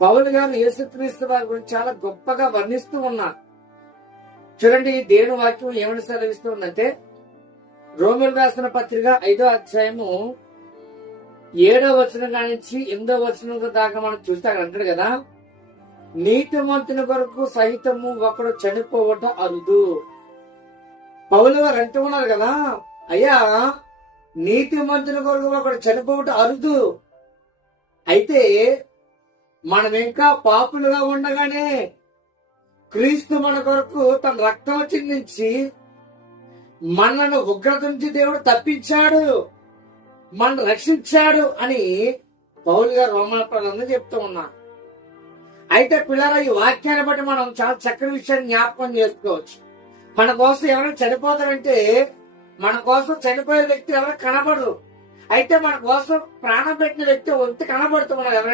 పౌలు గారు యేసుక్రీస్తు వారి గురించి చాలా గొప్పగా వర్ణిస్తూ ఉన్నారు. చూడండి, దేవుని వాక్యం ఏమని సెలవిస్తూ ఉందంటే, రోమిల్ రాసిన పత్రిక 5వ అధ్యాయము 7వ వచనం నుంచి 8వ వచనం దాకా మనం చూస్తే అక్కడ అంటాడు కదా, నీతిమంతుని కొరకు సహితము ఒకడు చనిపోవట అరుదు. పౌలు గారు అంటూ ఉన్నారు కదా, అయ్యా నీతిమంతుని కొరకు ఒకడు చనిపోవట అరుదు. అయితే మనం ఇంకా పాపులుగా ఉండగానే క్రీస్తు మన కొరకు తన రక్తం చిందించి మనను ఉగ్రత నుంచి దేవుడు తప్పించాడు, మనను రక్షించాడు అని పౌలు గారు రోమపత్రికలో చెప్తూ ఉన్నారు. అయితే పిల్లల ఈ వాక్యాన్ని బట్టి మనం చాలా చక్కని విషయాన్ని జ్ఞాపకం చేసుకోవచ్చు. మన కోసం ఎవరైనా చనిపోతారంటే మన కోసం చనిపోయే వ్యక్తి ఎవరైనా కనబడరు. అయితే మన కోసం ప్రాణం పెట్టిన వ్యక్తి కనబడుతున్నారు ఎవరైనా